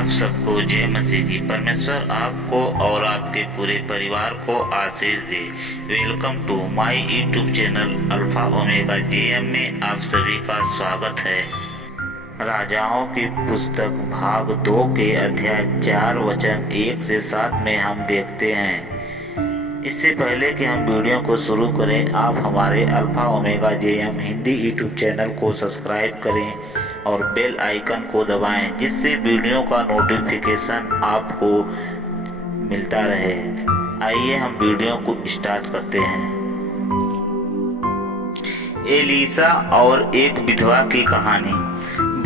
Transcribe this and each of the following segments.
आप सबको जय मसीह की। परमेश्वर आपको और आपके पूरे परिवार को आशीष दे। Welcome to my YouTube channel Alpha Omega JM में आप सभी का स्वागत है। राजाओं की पुस्तक भाग 2 के अध्याय 4 वचन 1 से 7 में हम देखते हैं। इससे पहले कि हम वीडियो को शुरू करें, आप हमारे alpha Omega JM Hindi YouTube channel को सब्सक्राइब करें और बेल आइकन को दबाएं, जिससे वीडियो का नोटिफिकेशन आपको मिलता रहे। आइए हम वीडियो को स्टार्ट करते हैं। एलीसा और एक विधवा की कहानी।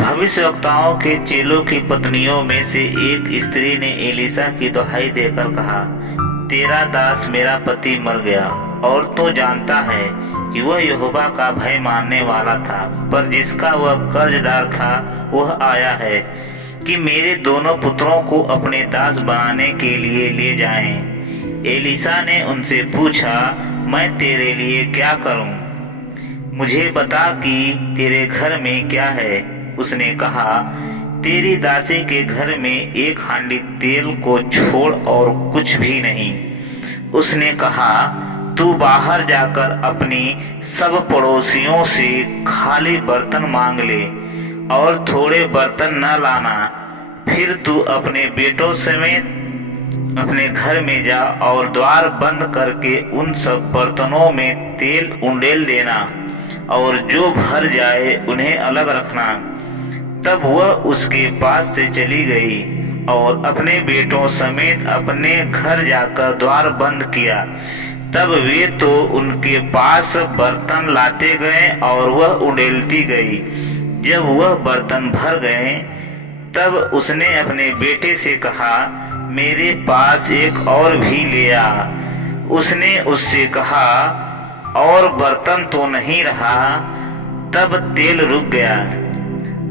भविष्यवक्ताओं के चेलों की पत्नियों में से एक स्त्री ने एलीसा की दुहाई देकर कहा, तेरा दास मेरा पति मर गया और तू जानता है कि वह यहोवा का भय मानने वाला था, पर जिसका वह कर्जदार था वह आया है कि मेरे दोनों पुत्रों को अपने दास बनाने के लिए ले जाएं। एलीसा ने उनसे पूछा, मैं तेरे लिए क्या करूं? मुझे बता कि तेरे घर में क्या है। उसने कहा, तेरी दासी के घर में एक हांडी तेल को छोड़ और कुछ भी नहीं। उसने कहा, तू बाहर जाकर अपनी सब पड़ोसियों से खाली बर्तन मांग ले और थोड़े बर्तन न लाना। फिर तू अपने बेटों समेत अपने घर में जा और द्वार बंद करके उन सब बर्तनों में तेल उंडेल देना और जो भर जाए उन्हें अलग रखना। तब वह उसके पास से चली गई और अपने बेटों समेत अपने घर जाकर द्वार बंद किया। तब वे तो उनके पास बर्तन लाते गए और वह उंडेलती गई। जब वह बर्तन भर गए तब उसने अपने बेटे से कहा, मेरे पास एक और भी ले आ। उसने उससे कहा, और बर्तन तो नहीं रहा। तब तेल रुक गया।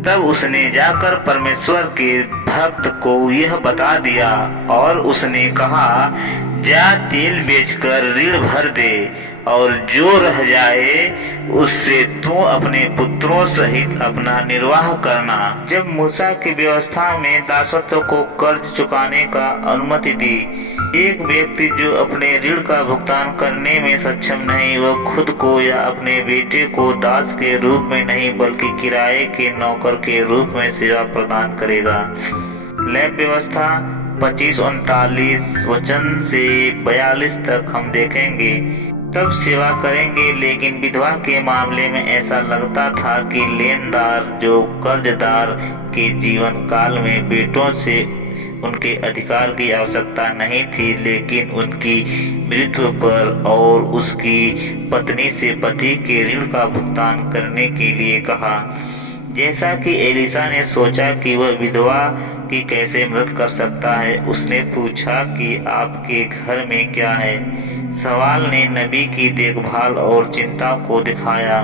तब उसने जाकर परमेश्वर के भक्त को यह बता दिया और उसने कहा, जा तेल बेचकर ऋण भर दे और जो रह जाए उससे तू अपने पुत्रों सहित अपना निर्वाह करना। जब मूसा की व्यवस्था में दासत्व को कर्ज चुकाने का अनुमति दी, एक व्यक्ति जो अपने ऋण का भुगतान करने में सक्षम नहीं, वह खुद को या अपने बेटे को दास के रूप में नहीं बल्कि किराए के नौकर के रूप में सेवा प्रदान करेगा। लैब व्यवस्था 25-39 वचन से 42 तक हम देखेंगे। तब सेवा करेंगे, लेकिन विधवा के मामले में ऐसा लगता था कि लेनदार जो कर्जदार के जीवन काल में बेटों से उनके अधिकार की आवश्यकता नहीं थी, लेकिन उनकी मृत्यु पर और उसकी पत्नी से पति के ऋण का भुगतान करने के लिए कहा। जैसा कि एलीसा ने सोचा कि वह विधवा की कैसे मदद कर सकता है, उसने पूछा कि आपके घर में क्या है। सवाल ने नबी की देखभाल और चिंता को दिखाया।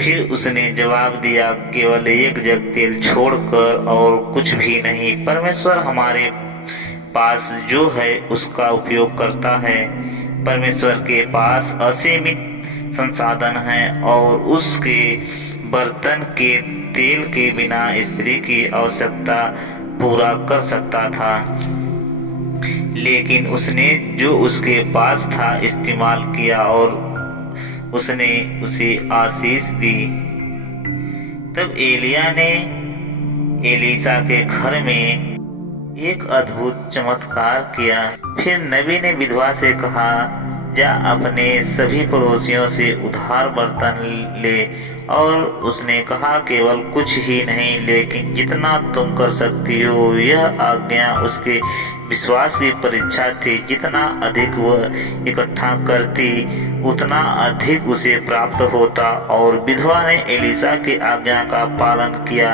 फिर उसने जवाब दिया, केवल एक जग तेल छोड़कर और कुछ भी नहीं। परमेश्वर हमारे पास जो है उसका उपयोग करता है। परमेश्वर के पास असीमित संसाधन हैं और उसके बर्तन के तेल के बिना स्त्री की आवश्यकता पूरा कर सकता था, लेकिन उसने जो उसके पास था इस्तेमाल किया और उसने उसे आशीष दी। तब एलिया ने एलीसा के घर में एक अद्भुत चमत्कार किया। फिर नबी ने विधवा से कहा, जा अपने सभी पड़ोसियों से उधार बर्तन ले। और उसने कहा, केवल कुछ ही नहीं, लेकिन जितना तुम कर सकती हो। यह आज्ञा उसके विश्वास की परीक्षा थी। जितना अधिक वह इकट्ठा करती उतना अधिक उसे प्राप्त होता। और विधवा ने एलीसा की आज्ञा का पालन किया।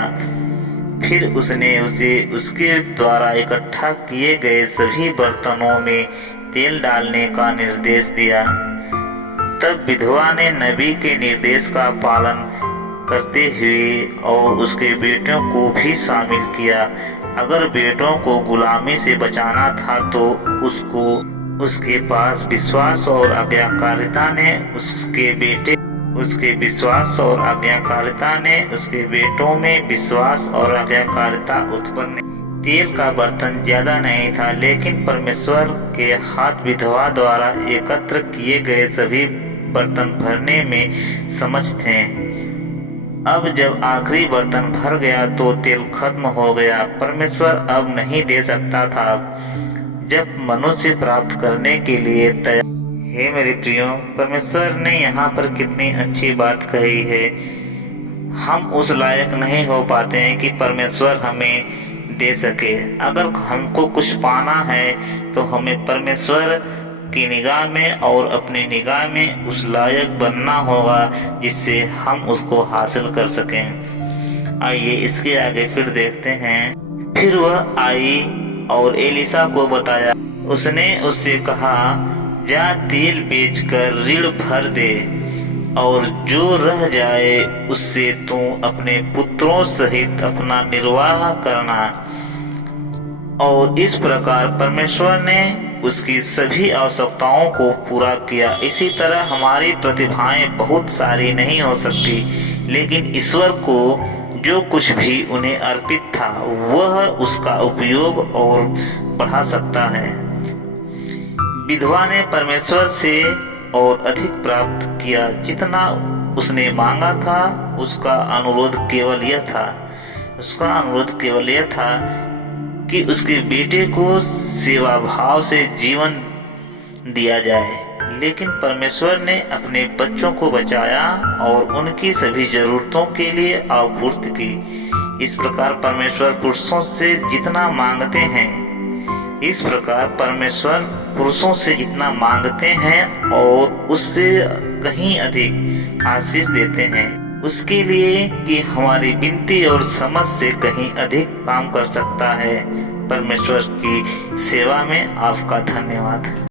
फिर उसने उसे उसके द्वारा इकट्ठा किए गए सभी बर्तनों में तेल डालने का निर्देश दिया। तब विधवा ने नबी के निर्देश का पालन करते हुए और उसके बेटों को भी शामिल किया। अगर बेटों को गुलामी से बचाना था तो उसके पास विश्वास और आज्ञाकारिता ने उसके बेटों में विश्वास और आज्ञाकारिता उत्पन्न तेल का बर्तन ज्यादा नहीं था, लेकिन परमेश्वर के हाथ विधवा द्वारा एकत्र किए गए सभी बर्तन भरने में समर्थ थे। अब जब आखिरी बर्तन भर गया तो तेल खत्म हो गया। परमेश्वर अब नहीं दे सकता था जब मनुष्य प्राप्त करने के लिए तैयार। हे मेरे प्रियो, परमेश्वर ने यहाँ पर कितनी अच्छी बात कही है। हम उस लायक नहीं हो पाते हैं कि परमेश्वर हमें दे सके। अगर हमको कुछ पाना है तो हमें परमेश्वर की निगाह में और अपनी निगाह में उस लायक बनना होगा जिससे हम उसको हासिल कर सकें। आइए इसके आगे फिर देखते हैं। फिर वह आई और एलिशा को बताया। उसने उससे कहा, जा तेल बेचकर ऋण भर दे और जो रह जाए उससे तू अपने पुत्रों सहित अपना निर्वाह करना। और इस प्रकार परमेश्वर ने उसकी सभी आवश्यकताओं को पूरा किया। इसी तरह हमारी प्रतिभाएं बहुत सारी नहीं हो सकती, लेकिन ईश्वर को जो कुछ भी उन्हें अर्पित था वह उसका उपयोग और बढ़ा सकता है। विधवा ने परमेश्वर से और अधिक प्राप्त किया। जितना उसने मांगा था उसका अनुरोध केवल यह था कि उसके बेटे को सेवा भाव से जीवन दिया जाए। लेकिन परमेश्वर ने अपने बच्चों को बचाया और उनकी सभी जरूरतों के लिए आपूर्ति की। इस प्रकार परमेश्वर पुरुषों से जितना मांगते हैं और उससे कहीं अधिक आशीष देते हैं, उसके लिए कि हमारी विनती और समझ से कहीं अधिक काम कर सकता है। परमेश्वर की सेवा में आपका धन्यवाद।